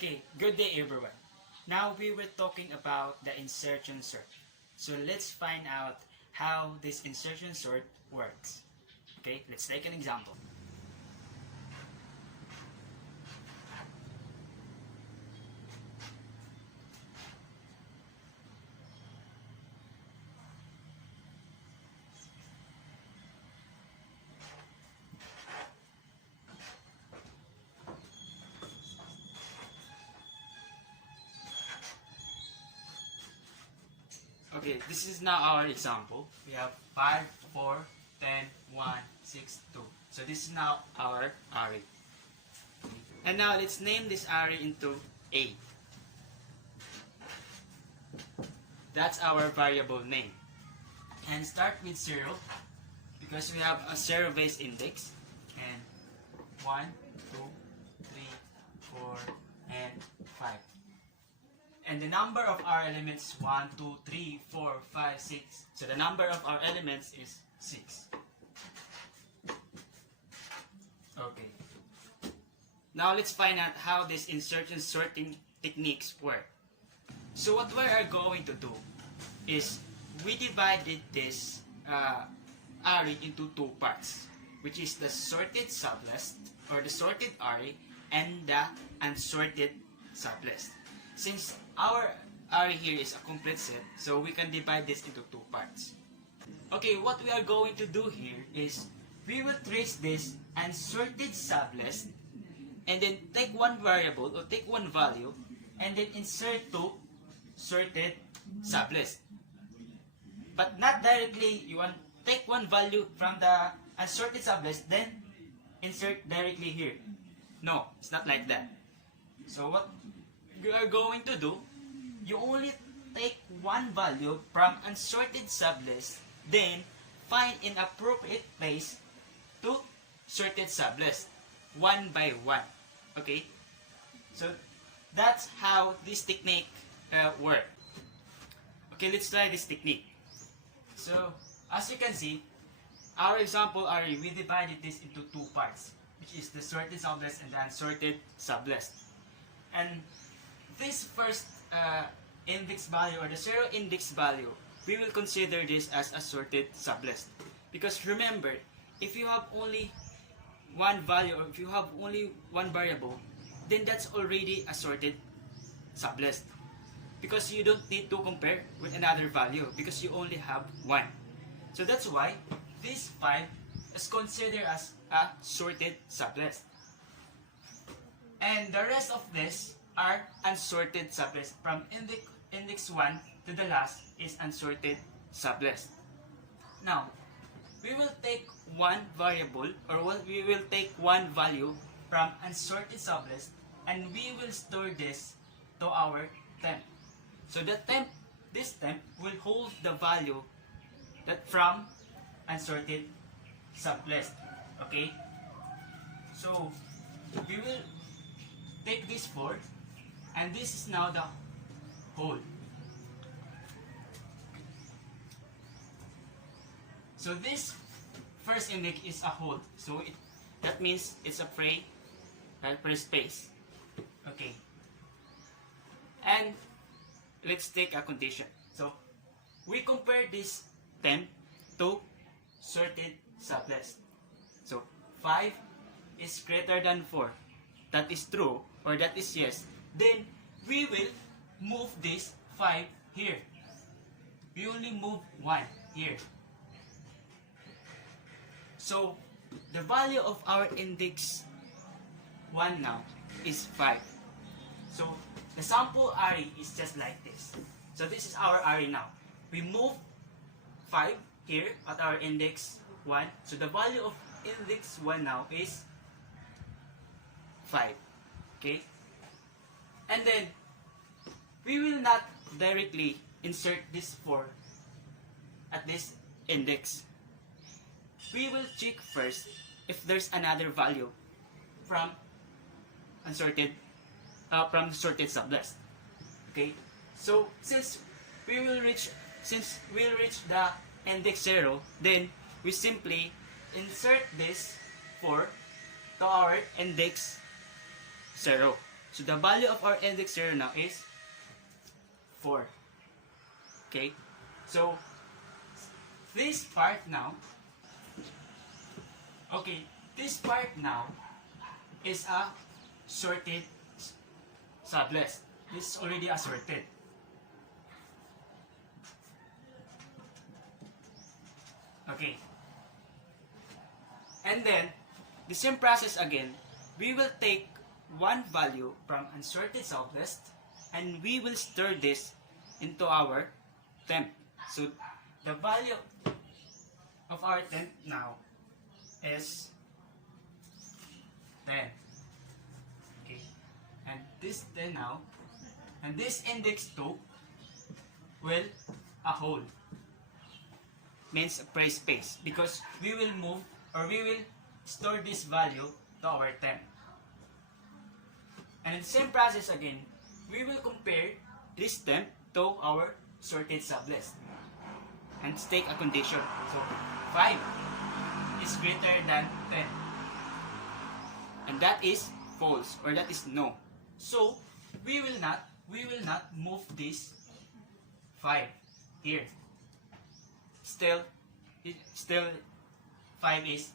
Okay, good day everyone. Now we were talking about the insertion sort. So let's find out how this insertion sort works. Okay, let's take an example. Okay, this is now our example. We have 5, 4, 10, 1, 6, 2. So this is now our array. And now let's name this array into A. That's our variable name. And start with 0 because we have a 0 base index. And 1, 2, 3, 4, and 5. And the number of our elements 1, 2, 3, 4, 5, 6. So the number of our elements is 6. Okay. Now let's find out how this insertion sorting techniques work. So what we are going to do is we divided this array into two parts, which is the sorted sublist or the sorted array and the unsorted sublist. Since our array here is a complete set, so we can divide this into two parts. Okay, what we are going to do here is we will trace this unsorted sublist and then take one variable or take one value and then insert to sorted sublist. But not directly, you want take one value from the unsorted sublist then insert directly here. No, it's not like that. So what you are going to do, you only take one value from unsorted sublist, then find an appropriate place to sorted sublist, one by one. Okay? So that's how this technique works. Okay, let's try this technique. So as you can see, our example array, we divided this into two parts, which is the sorted sublist and the unsorted sublist. And this first index value or the 0 index value, we will consider this as a sorted sublist. Because remember, if you have only one value or if you have only one variable, then that's already a sorted sublist. Because you don't need to compare with another value because you only have one. So that's why this 5 is considered as a sorted sublist. And the rest of this are unsorted sublist. From index 1 to the last is unsorted sublist. Now, we will take one variable or we will take one value from unsorted sublist and we will store this to our temp. So the temp, this temp will hold the value that from unsorted sublist. Okay? So we will take this 4 and this is now the whole. So this first index is a whole. So that means it's a free space. Okay. And let's take a condition. So we compare this temp to sorted sublist. So 5 is greater than 4. That is true or that is yes. Then we will move this 5 here. We only move 1 here. So the value of our index 1 now is 5. So the sample array is just like this. So this is our array now. We move 5 here at our index 1. So the value of index 1 now is 5. Okay? And then we will not directly insert this 4 at this index. We will check first if there's another value from unsorted from sorted sublist. Okay? So since we'll reach the index 0, then we simply insert this 4 to our index 0. So the value of our index 0 now is 4. Okay? So this part now, okay, this part now is a sorted sublist. This is already a sorted. Okay. And then, the same process again, we will take one value from unsorted sublist and we will store this into our temp. So, the value of our temp now is 10. Okay. And this 10 now, and this index 2 will a whole. Means a space because we will move or we will store this value to our temp. And in the same process again, we will compare this temp to our sorted sublist and take a condition. So 5 is greater than 10, and that is false or that is no. So we will not move this 5 here. Still 5 is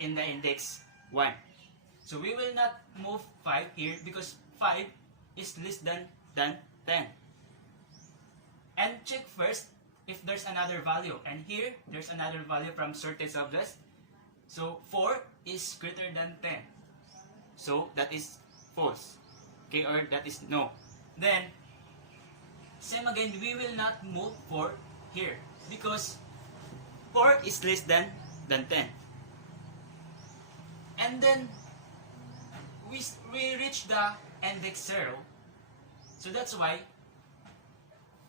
in the index 1. So we will not move 5 here because 5 is less than 10. And check first if there's another value. And here, there's another value from sorted sublist. So 4 is greater than 10. So that is false. Okay, or that is no. Then, same again, we will not move 4 here because 4 is less than 10. And then we reach the index 0. So that's why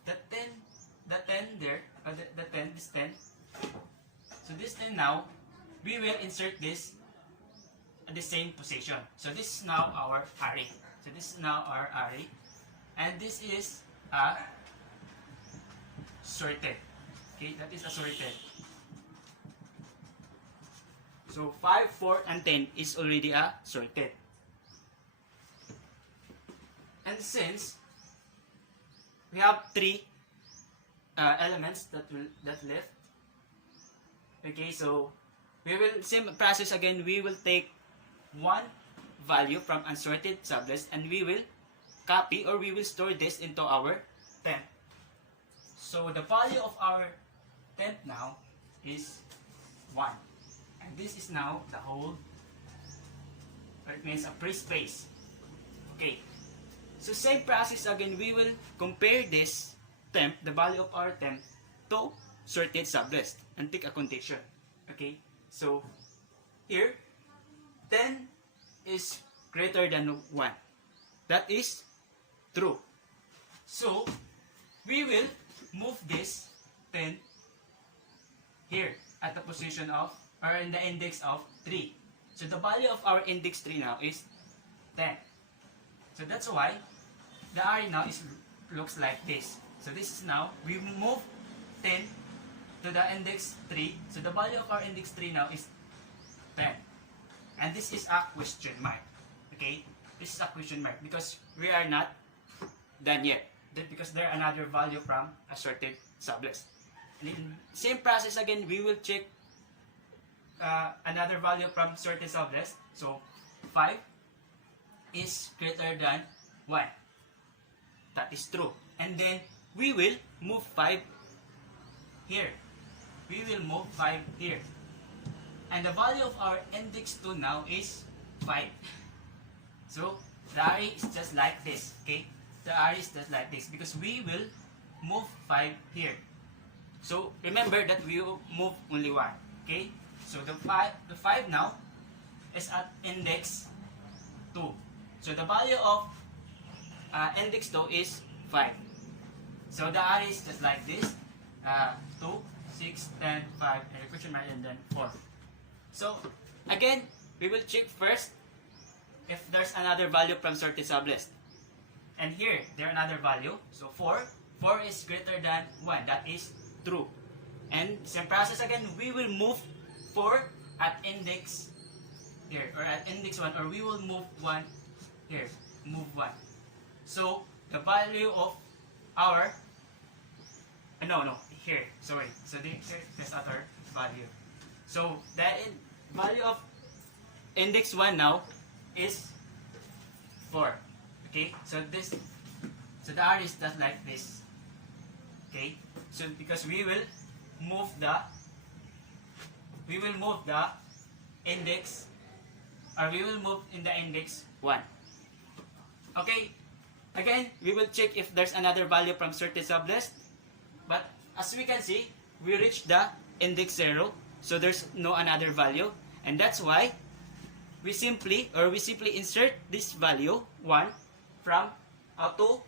the 10 there, the 10, this 10. So this 10 now, we will insert this at the same position. So this is now our array. So this is now our array. And this is a sorted. Okay, that is a sorted. So 5, 4, and 10 is already a sorted. And since we have 3 elements that left, okay, so we will same process again. We will take one value from unsorted sublist and we will copy or we will store this into our temp. So the value of our temp now is 1. And this is now the whole, or it means a free space. Okay. So same process again, we will compare this temp, the value of our temp, to sorted sublist and take a condition. Okay. So here, 10 is greater than 1. That is true. So we will move this 10 here at the position of, or in the index of 3. So the value of our index 3 now is 10. So that's why the array now looks like this. So this is now, we move 10 to the index 3. So the value of our index 3 now is 10. And this is a question mark. Okay? This is a question mark because we are not done yet. Because there are another value from a sorted sublist. And in same process again, we will check another value from sorted sublist. So 5 is greater than 1. That is true. And then we will move 5 here. We will move 5 here. And the value of our index 2 now is 5. So the array is just like this. Okay? The array is just like this because we will move 5 here. So remember that we will move only 1. Okay? So the 5 now is at index 2. So the value of index 2 is 5. So the array is just like this. 2, 6, 10, 5, and a question mark, and then 4. So again, we will check first if there's another value from sorted sublist. And here, there's another value. So 4 is greater than 1. That is true. And same process again, we will move 4 at index here, or at index 1, or we will move 1 here. move 1. So the value of our no, here, sorry. So this other value. So the value of index 1 now is 4. Okay, so the R is just like this. Okay, so because we will move the index, or we will move in the index 1. Okay, again we will check if there's another value from sorted sublist, but as we can see, we reached the index 0, so there's no another value, and that's why we simply insert this value 1 from to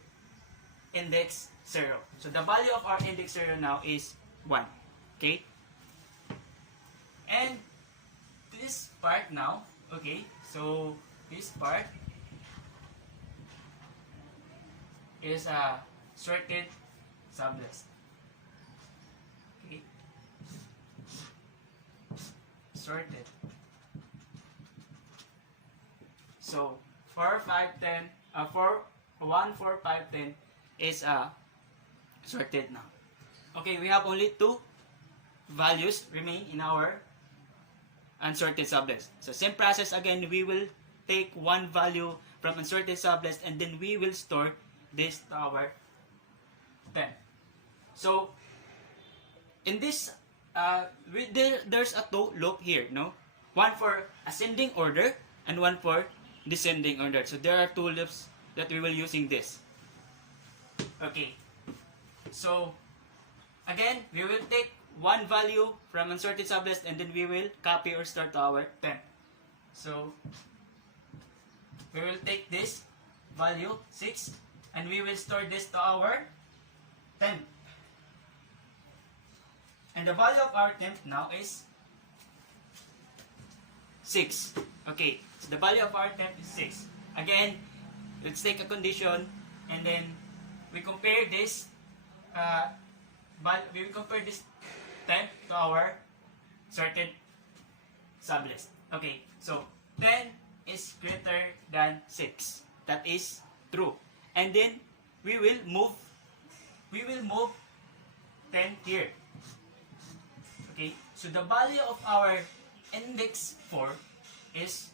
index 0. So the value of our index 0 now is 1. Okay? And this part now, okay, so this part is a sorted sublist. Okay? Sorted. So 4, 5, 10, 1, 4, 5, 10 is sorted now. Okay, we have only 2 values remain in our unsorted sublist. So same process again, we will take 1 value from unsorted sublist and then we will store this to our 10. So in this, there's a 2 loop here, no? One for ascending order and one for descending order. So there are 2 loops that we will use in this. Okay. So again, we will take 1 value from unsorted sublist and then we will copy or store to our 10. So we will take this value 6 and we will store this to our 10. And the value of our 10th now is 6. Okay, so the value of our 10th is 6. Again, let's take a condition and then we compare this we will compare this 10 to our sorted sublist. Okay, so 10 is greater than 6. That is true. And then we will move 10 here. Okay, so the value of our index 4 is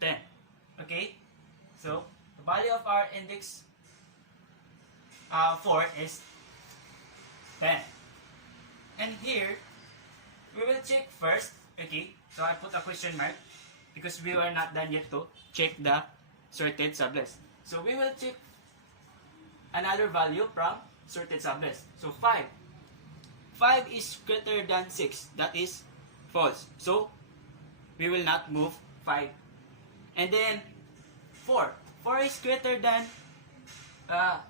10. Okay, so the value of our index 4 is 10. And here, we will check first. Okay, so I put a question mark because we were not done yet to check the sorted sublist. So we will check another value from sorted sublist. So 5. 5 is greater than 6. That is false. So we will not move 5. And then 4. 4 is greater than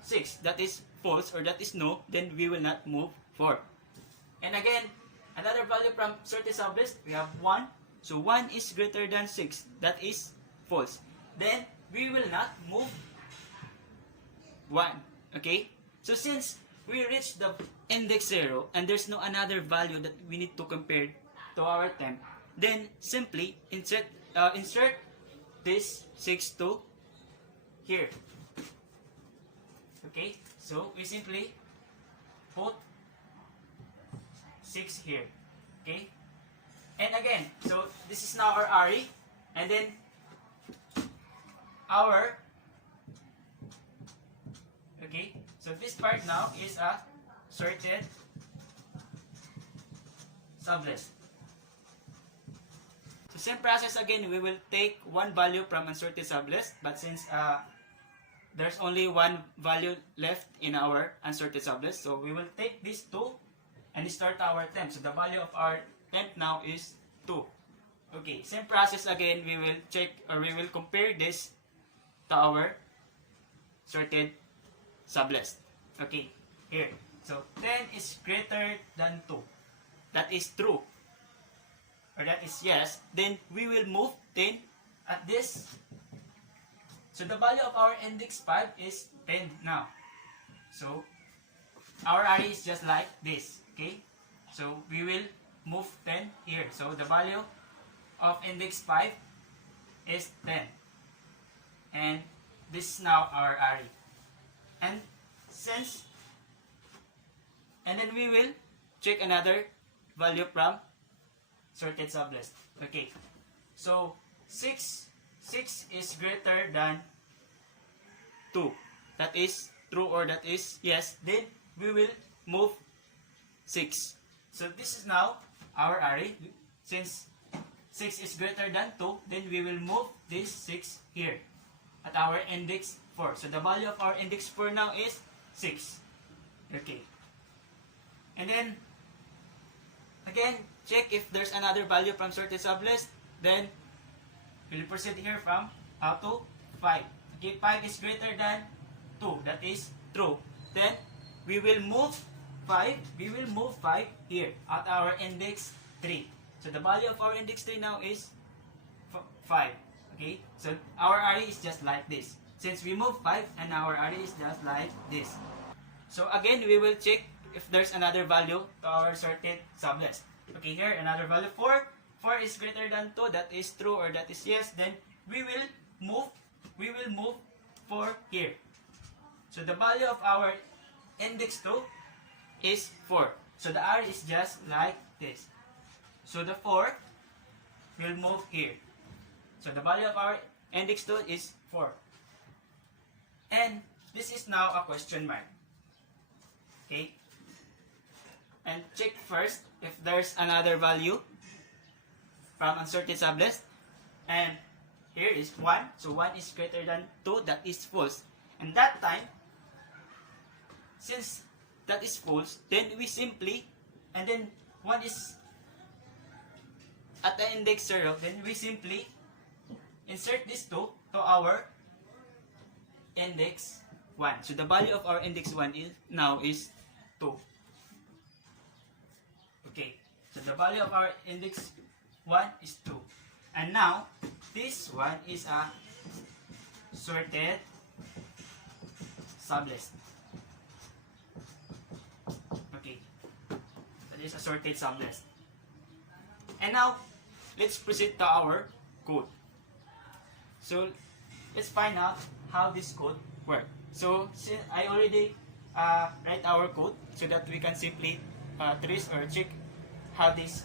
6. That is false or that is no. Then we will not move 4. And again, another value from sorted sublist, we have 1. So 1 is greater than 6. That is false. Then we will not move 1. Okay? So since we reach the index 0 and there's no another value that we need to compare to our 10, then simply insert this 6 to here. Okay? So we simply put 6 here. Okay? And again, so this is now our RE, and then our, okay, so this part now is a sorted sublist. So same process again, we will take 1 value from unsorted sublist, but since there's only 1 value left in our unsorted sublist, so we will take these 2 and start our 10. So the value of our 10th now is 2. Okay, same process again, we will check or we will compare this to our sorted sublist. Okay, here. So 10 is greater than 2. That is true. Or that is yes. Then we will move 10 at this. So the value of our index 5 is 10 now. So our array is just like this. Okay? So we will move 10 here. So the value of index 5 is 10. And this is now our array. And then we will check another value from sorted sublist. Okay. So 6 is greater than 2. That is true or that is yes. Then we will move 6. So this is now our array. Since 6 is greater than 2, then we will move this 6 here at our index 4. So the value of our index 4 now is 6. Okay. And then again, check if there's another value from sorted sublist. Then we'll proceed here from up to 5. Okay, 5 is greater than 2. That is true. Then we will move 5. We will move 5 here at our index 3. So the value of our index 3 now is 5. Okay, so our array is just like this. Since we move 5 and our array is just like this. So again, we will check if there's another value to our sorted sublist. Okay, here another value 4. 4 is greater than 2. That is true or that is yes. Then we will move 4 here. So the value of our index 2 is 4. So the array is just like this. So the 4 will move here. So the value of our index 2 is 4. And this is now a question mark. Okay? And check first if there's another value from unsorted sublist. And here is 1. So 1 is greater than 2. That is false. And that time, since that is false, then we simply, and then 1 is at the index 0, then we simply insert this 2 to our index 1. So the value of our index 1 is now is 2. Okay, so the value of our index 1 is 2. And now, this one is a sorted sublist. Okay, that is a sorted sublist. And now, let's proceed to our code. So, let's find out how this code works. So, I already write our code so that we can simply trace or check how this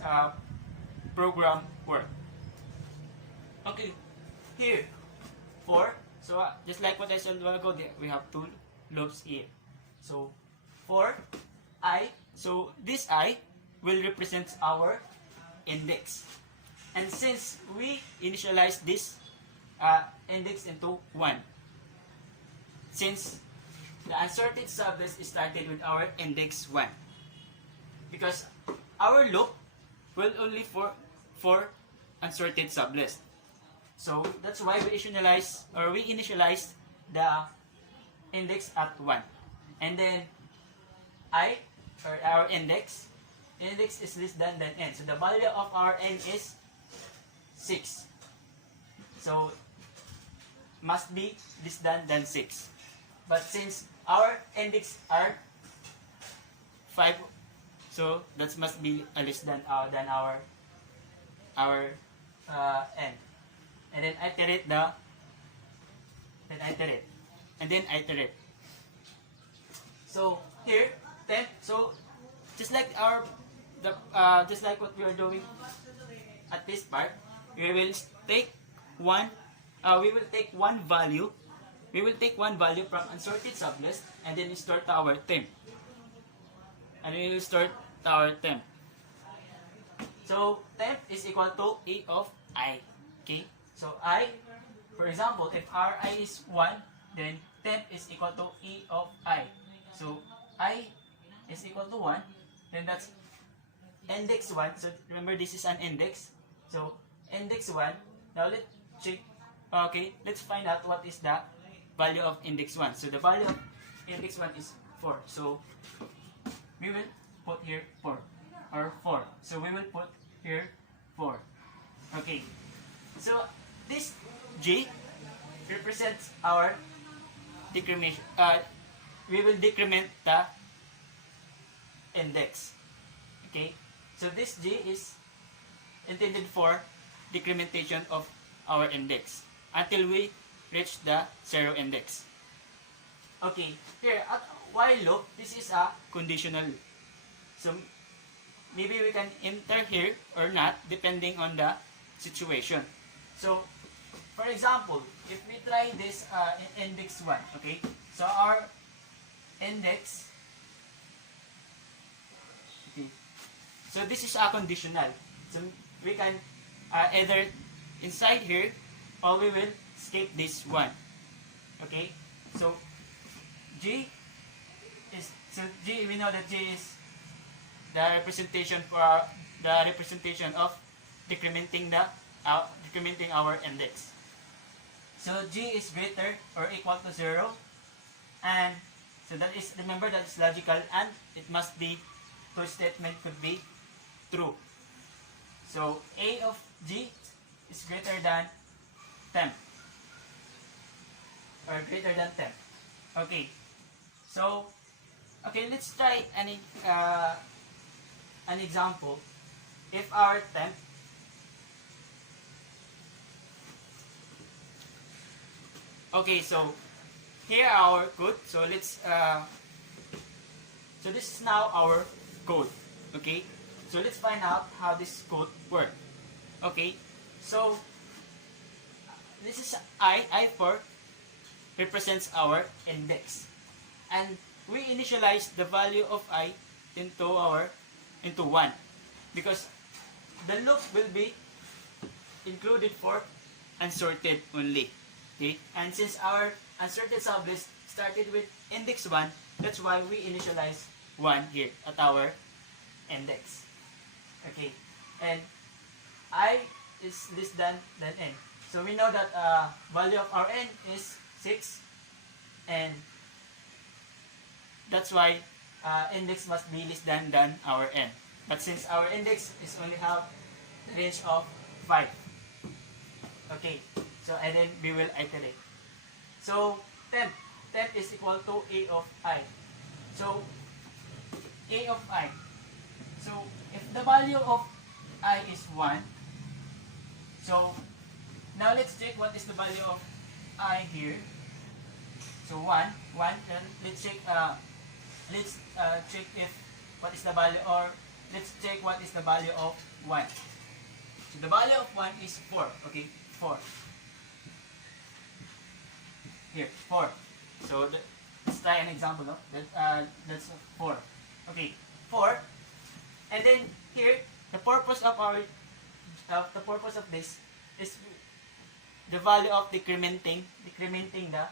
program works. Okay, here, 4. So, just like what I said a while ago, we have 2 loops here. So, 4, I. So, this I will represent our index. And since we initialize this index into 1, since the unsorted sublist started with our index 1, because our loop will only for unsorted sublist. So that's why we initialize the index at 1. And then I, or our index is less than n. So the value of our n is 6. So must be less than 6. But since our index are 5, so that must be less than our n. And then iterate and then iterate. So here 10. So just like just like what we are doing at this part, we will take one. We will take one value. We will take one value from unsorted sublist and then store to our temp. And we will store to our temp. So temp is equal to A of I. Okay. So I, for example, if our I is 1, then temp is equal to E of I. So I is equal to 1, then that's index 1. So remember, this is an index. So index 1. Now let's check. Okay, let's find out what is the value of index 1. So the value of index 1 is 4. So we will put here 4 or 4. So we will put here 4. Okay. So this G represents our decrement. We will decrement the index. Okay. So this G is intended for decrementation of our index until we reach the 0 index. Okay, here at while loop, this is a conditional. So maybe we can enter here or not depending on the situation. So for example, if we try this in index 1, okay, so our index, okay, so this is a conditional. So we can either inside here or we will skip this one. Okay, so G is, so G, we know that G is the representation of decrementing our index. So G is greater or equal to 0, and so that is, remember, that is logical, and it must be, two statement could be true. So A of G is greater than temp, or greater than temp. Okay, so okay, let's try an example. If our temp, okay, so here our code. So let's so this is now our code. Okay, so let's find out how this code works. Okay, so this is I4 represents our index, and we initialize the value of I into 1, because the loop will be included for unsorted only. Okay, and since our unsorted sublist started with index 1, that's why we initialize 1 here at our index. Okay, and I is less than n. So we know that value of our n is 6, and that's why index must be less than our n. But since our index is only have the range of 5, okay, so and then we will iterate. So temp is equal to A of I. So A of I. So if the value of I is 1, so now let's check what is the value of I here. So 1, then let's check check if what is the value, or let's check what is the value of 1. So the value of 1 is 4, okay, 4. Here, 4. So let's try an example, no? That's 4. Okay, 4. And then here, the purpose of this is the value of decrementing the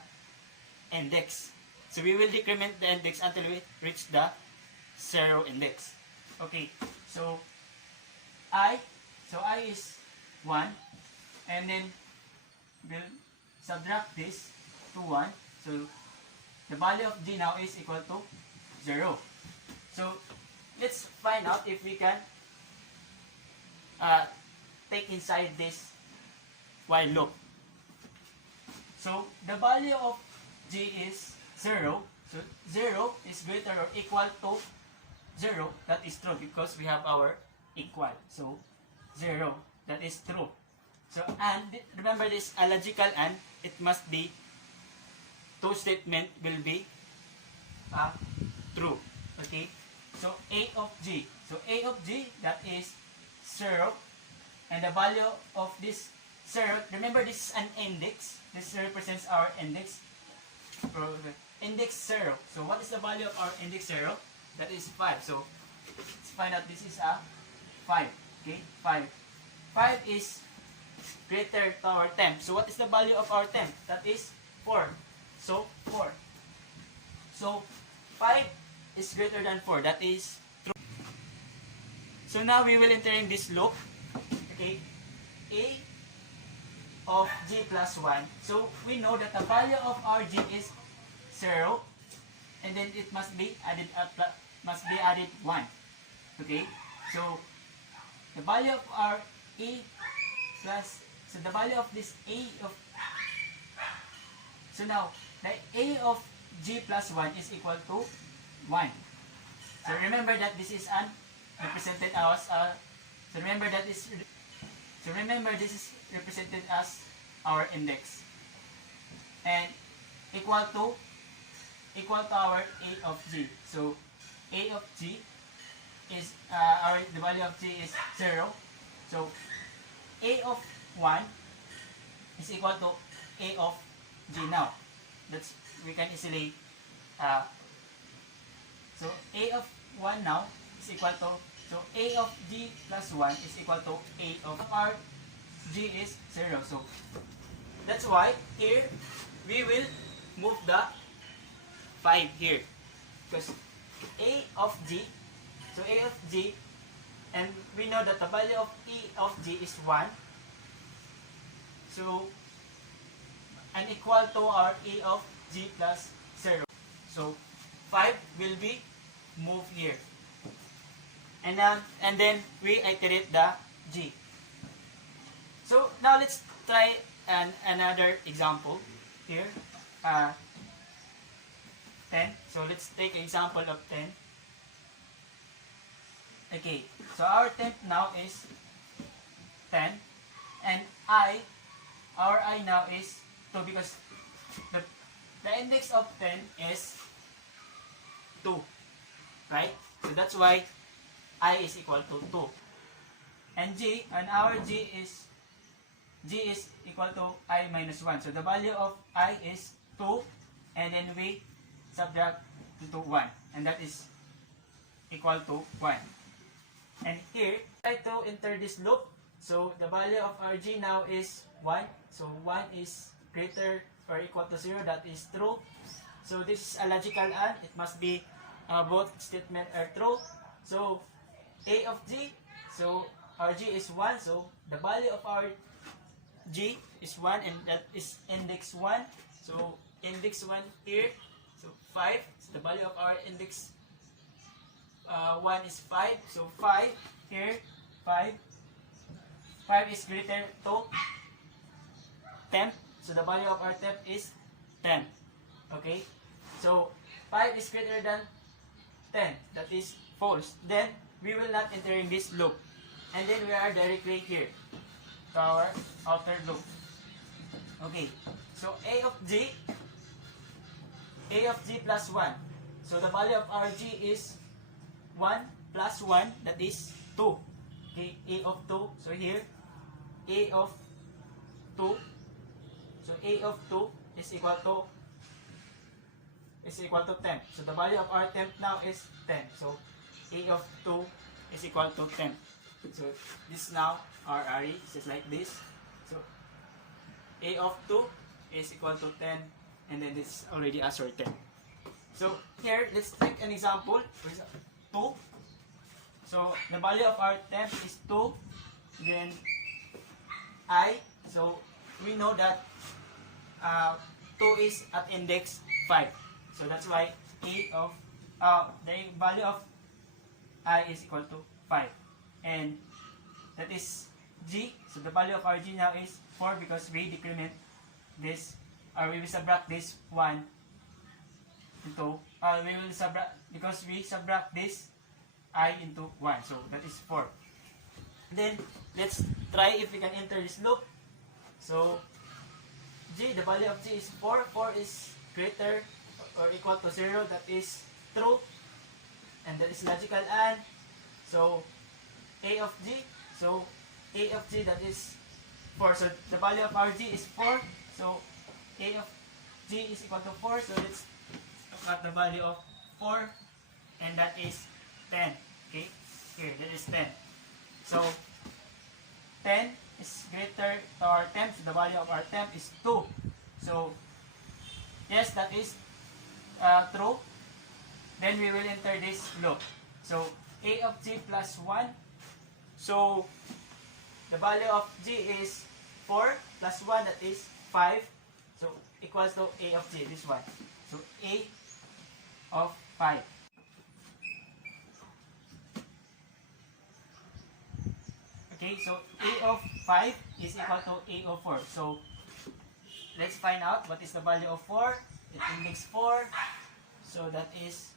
index. So we will decrement the index until we reach the 0 index. Okay, so I is 1, and then we'll subtract this to 1. So the value of G now is equal to 0. So let's find out if we can take inside this while loop. So the value of G is 0. So 0 is greater or equal to 0. That is true because we have our equal. So 0, that is true. So, and remember this a logical and, it must be, two statement will be true. Okay, so A of G. So A of G, that is 0, and the value of this 0, remember this is an index. This represents our index. Index 0. So what is the value of our index 0? That is 5. So let's find out, this is a 5. Okay, 5. 5 is greater to our temp. So what is the value of our temp? That is 4. So 4. So 5 is greater than 4. That is true. So now we will enter in this loop. Okay, A of G plus 1. So we know that the value of our G is 0, and then it must be added 1. Okay, so the value of our A plus, so the value of this A of, so now the A of G plus 1 is equal to 1. So remember that this is an represented as so remember this is represented as our index. and equal to our A of G. So A of G is the value of G is 0. So A of 1 is equal to A of G now. That's, we can easily so A of 1 now is equal to, so A of G plus 1 is equal to A of our G is 0. So that's why here we will move the 5 here, because A of G, so A of G, and we know that the value of E of G is 1. So, and equal to our A of G plus 0. So 5 will be moved here. And then we iterate the G. So now let's try another example here. 10. So let's take an example of 10. Okay, so our temp now is 10, and our I now is 2, because the index of 10 is 2, right? So that's why I is equal to 2. And our G is equal to I minus 1. So the value of I is 2, and then we subtract into 1, and that is equal to 1. And here, try to enter this loop. So the value of our G now is 1. So 1 is greater or equal to 0. That is true. So this is a logical AND. It must be both statements are true. So A of G, so our G is 1. So the value of our G is 1, and that is index 1. So index 1 here, so 5. So the value of our index 1 is 5. So 5 here, 5 is greater to temp. So the value of our temp is 10. Okay, so 5 is greater than 10. That is false. Then we will not enter in this loop, and then we are directly here to our outer loop. Okay, so A of G plus 1. So the value of our G is 1 plus 1, that is 2. Okay, A of 2. So here, A of 2. So A of 2 is equal to 10. So the value of our temp now is 10. So A of 2 is equal to 10. So this now our array is just like this. So A of 2 is equal to 10, and then this is already assorted. So here, let's take an example. 2. So the value of our temp is 2. Then I. So we know that 2 is at index 5. So that's why A of the value of I is equal to 5. And that is G. So the value of our G now is 4, because we decrement this, or we will subtract this 1 into, we will subtract, because we subtract this I into 1. So that is 4. Then let's try if we can enter this loop. So G, the value of G is 4. 4 is greater or equal to 0. That is true. And that is logical AND. So A of G. So A of G, that is 4. So the value of our G is 4. So A of G is equal to 4. So let's look at the value of 4. And that is 10. Okay. Here, that is 10. So 10 is greater to our temp. So the value of our temp is 2. So yes, that is true. Then we will enter this loop. So A of G plus 1. So the value of G is 4 plus 1, that is 5. So equals to A of G, this one. So A of 5. Okay, so A of 5 is equal to A of 4. So let's find out what is the value of 4. It index 4. So that is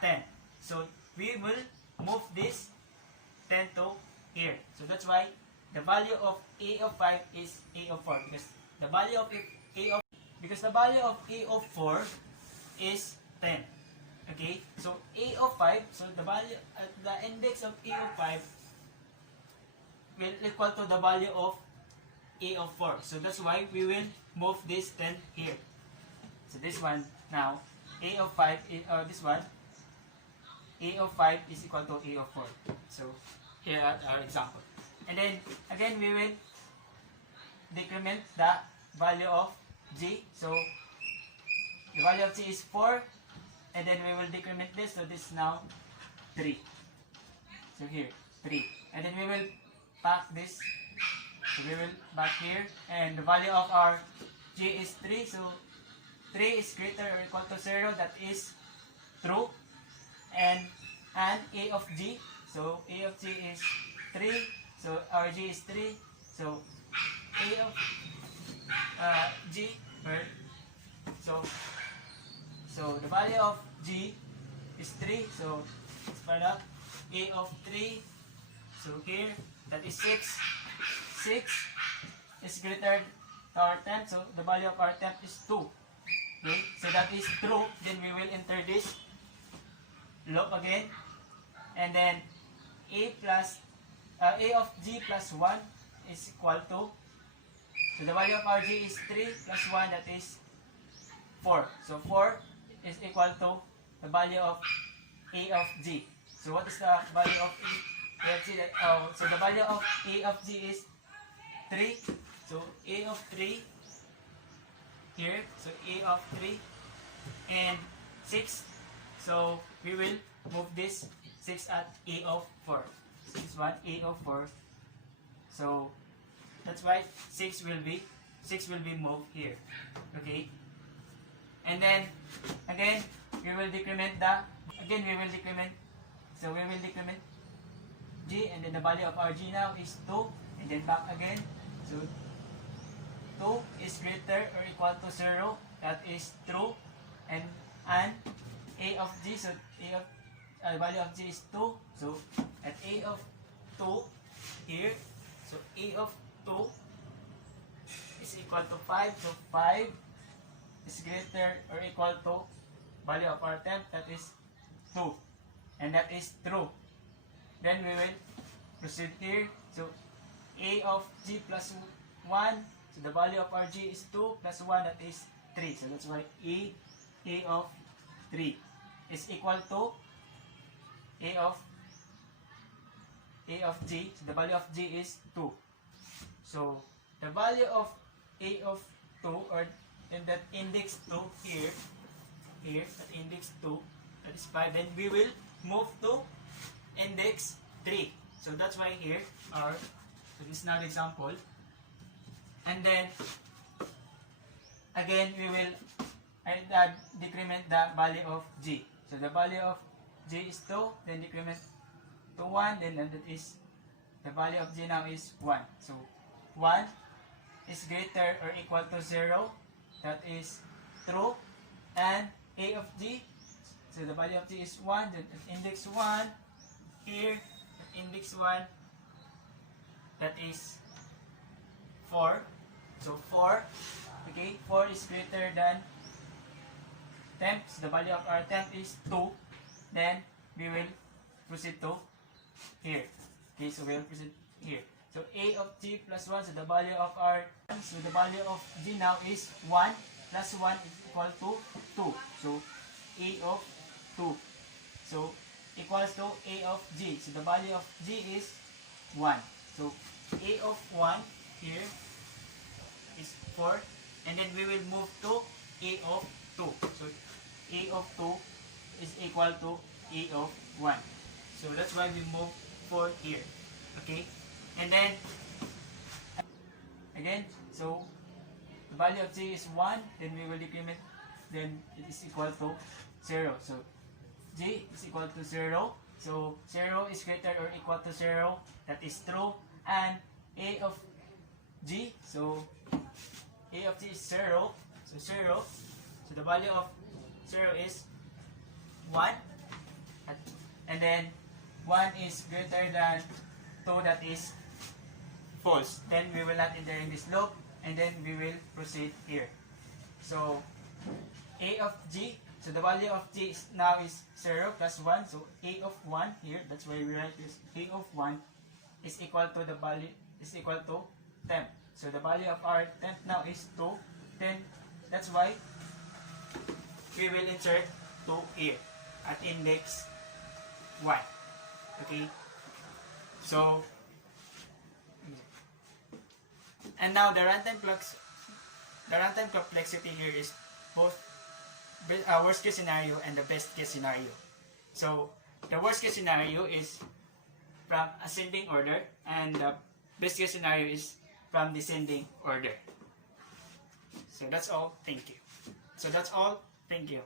10. So we will move this 10 to here. So that's why the value of A of 5 is A of 4, because the value of A of because the value of A of 4 is 10. Okay, so A of 5, so the value at the index of A of 5 will equal to the value of A of 4. So that's why we will move this 10 here. So this one now, A of 5 is, this one, A of 5 is equal to A of 4. So here are our example. And then again we will decrement the value of G. So the value of G is 4, and then we will decrement this. So this is now 3. So here 3, and then we will pack this. So we will back here, and the value of our G is 3. So 3 is greater or equal to 0. That is true. And A of G. So A of G is 3. So our G is 3. So A of G, so the value of G is 3. So let's find out A of 3. So here, that is 6. 6 is greater to our temp. So the value of our temp is 2. Okay, so that is true. Then we will enter this loop again, and then A of G plus 1 is equal to, so the value of our G is 3 plus 1, that is 4. So 4 is equal to the value of A of G. So what is the value of A of G? So the value of A of G is 3. So A of 3 here. So A of 3 and 6. So we will move this 6 at A of 4. 6 1 A of 4. So that's why 6 will be moved here. Okay. And then again we will decrement so we will decrement G, and then the value of our G now is 2, and then back again. So 2 is greater or equal to 0. That is true. And A of G, so value of G is 2. So at A of 2 here, so A of 2 is equal to 5. So 5 is greater or equal to value of our temp, that is 2, and that is true. Then we will proceed here. So A of G plus 1, so the value of our G is 2 plus 1, that is 3. So that's why A of 3 is equal to A of G. So the value of G is 2. So the value of A of 2, or in that index 2 here at index 2, that is 5. Then we will move to index 3. So that's why here so this is not example. And then again we will decrement the value of G. So the value of G is 2, then decrement to 1, then that is the value of G now is 1. So 1 is greater or equal to 0. That is true. And A of G, so the value of G is 1, then at index 1 here, at index 1, that is 4. So 4, okay, 4 is greater than temp. So the value of our temp is 2. Then we will proceed to here. Okay, so we will proceed here. So A of G plus 1, so the value of our, so the value of G now is 1 plus 1 is equal to 2. So A of 2. So equals to A of G. So the value of G is 1. So A of 1 here is 4. And then we will move to A of 2. So A of 2 is equal to A of 1. So that's why we move 4 here. Okay? And then again, so the value of G is 1, then we will decrement, then it is equal to 0. So G is equal to 0. So 0 is greater or equal to 0. That is true. And A of G, so A of G is 0. So 0. So the value of 0 is 1. And then 1 is greater than 2, that is false. Then we will not enter in this loop, and then we will proceed here. So a of g, so the value of g is now is 0 plus 1. So a of 1 here, that's why we write this. A of 1 is equal to the value is equal to temp. So the value of our temp now is 2. Then that's why we will insert 2 here at index 1. Okay. So and now the runtime complexity here is both worst case scenario and the best case scenario. So the worst case scenario is from ascending order, and the best case scenario is from descending order. So that's all. Thank you.